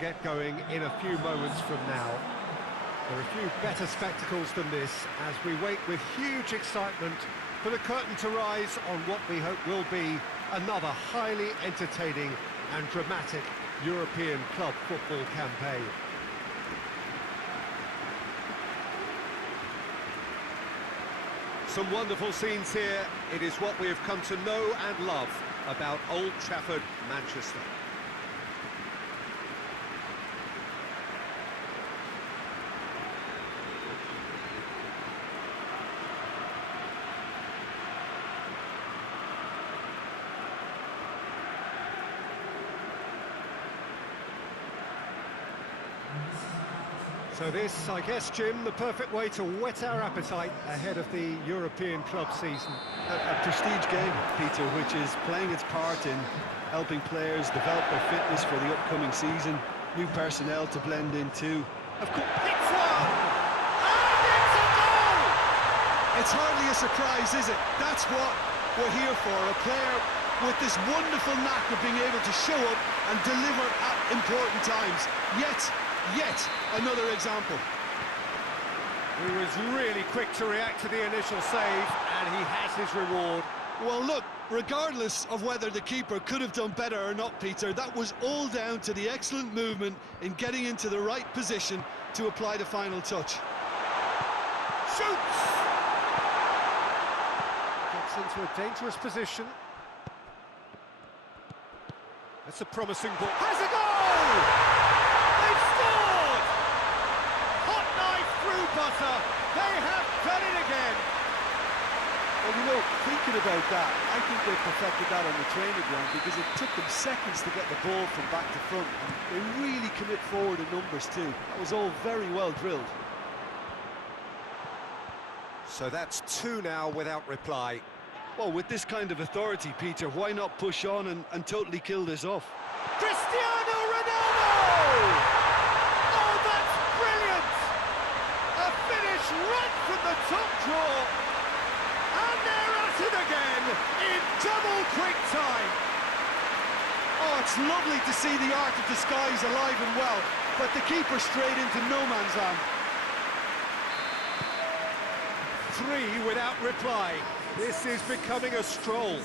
Get going in a few moments from now. There are a few better spectacles than this as we wait with huge excitement for the curtain to rise on what we hope will be another highly entertaining and dramatic European club football campaign. Some wonderful scenes here. It is what we have come to know and love about Old Trafford, Manchester. So this, I guess, Jim, the perfect way to whet our appetite ahead of the European club season. A prestige game, Peter, which is playing its part in helping players develop their fitness for the upcoming season. New personnel to blend in too. Of course, it's one! And it's a goal! It's hardly a surprise, is it? That's what we're here for, a player with this wonderful knack of being able to show up and deliver at important times. Yet another example. He was really quick to react to the initial save, and he has his reward. Well, look, regardless of whether the keeper could have done better or not, Peter, that was all down to the excellent movement in getting into the right position to apply the final touch. Shoots! Gets into a dangerous position. That's a promising ball. Has a goal! They've scored! Hot knife through butter. They have done it again. Well, you know, thinking about that, I think they perfected that on the training ground because it took them seconds to get the ball from back to front, and they really commit forward in numbers too. That was all very well drilled. So that's two now without reply. Well, with this kind of authority, Peter, why not push on and totally kill this off? Cristiano Ronaldo! Oh, that's brilliant! A finish right from the top draw. And they're at it again in double quick time. Oh, it's lovely to see the art of disguise alive and well, but the keeper straight into no man's land. Three without reply. This is becoming a stroll.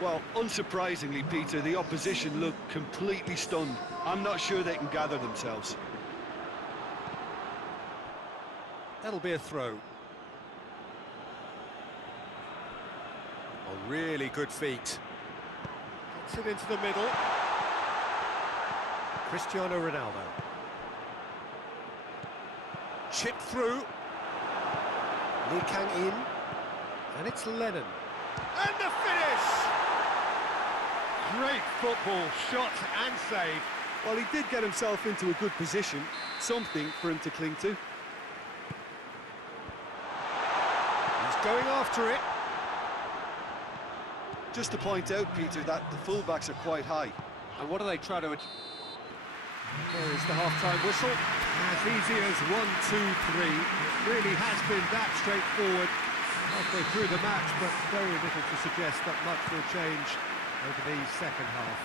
Well, unsurprisingly, Peter, the opposition look completely stunned. I'm not sure they can gather themselves. That'll be a throw. Oh, really good feet. Gets it into the middle. Cristiano Ronaldo. Chip through. Lee Kang in. And it's Lennon. And the finish! Great football, shot and save. Well, he did get himself into a good position, something for him to cling to. He's going after it. Just to point out, Peter, that the fullbacks are quite high. And what do they try to achieve? There is the half-time whistle. As easy as 1, 2, 3. It really has been that straightforward halfway through the match, but very little to suggest that much will change over the second half.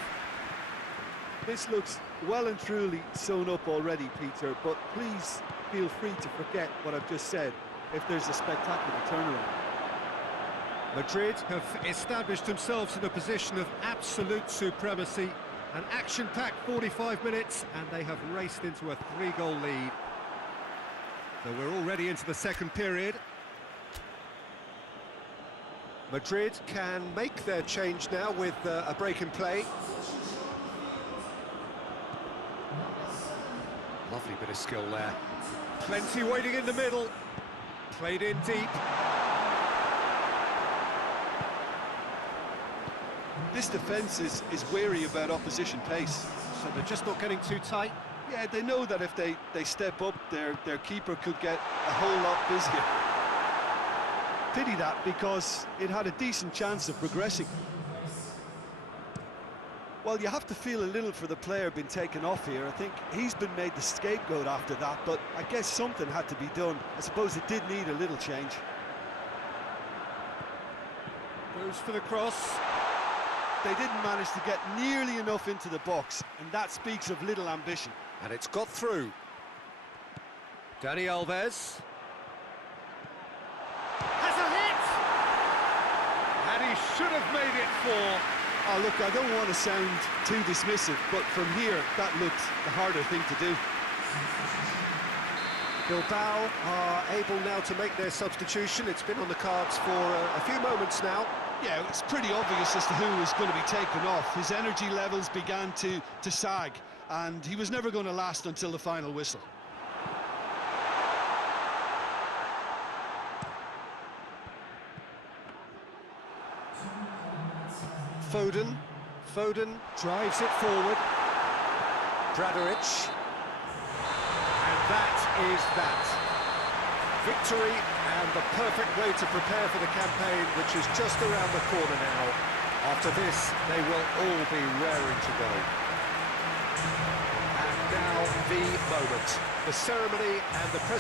This looks well and truly sewn up already, Peter, but please feel free to forget what I've just said if there's a spectacular turnaround. Madrid have established themselves in a position of absolute supremacy. An action-packed 45 minutes, and they have raced into a 3-goal lead. So we're already into the second period. Madrid can make their change now with a break in play. Lovely bit of skill there. Plenty waiting in the middle. Played in deep. This defence is wary about opposition pace. So they're just not getting too tight. Yeah, they know that if they step up, their keeper could get a whole lot busier. Pity that, because it had a decent chance of progressing. Well, you have to feel a little for the player being taken off here. I think he's been made the scapegoat after that, but I guess something had to be done. I suppose it did need a little change. Goes for the cross. They didn't manage to get nearly enough into the box, and that speaks of little ambition. And it's got through. Dani Alves. Has a hit! And he should have made it 4. Oh, look, I don't want to sound too dismissive, but from here, that looked the harder thing to do. Bilbao are able now to make their substitution. It's been on the cards for a few moments now. Yeah, it's pretty obvious as to who was going to be taken off. His energy levels began to sag, and he was never going to last until the final whistle. Foden drives it forward. Bradaric. And that is that. Victory and the perfect way to prepare for the campaign, which is just around the corner now. After this, they will all be raring to go. And now the moment. The ceremony and the presentation.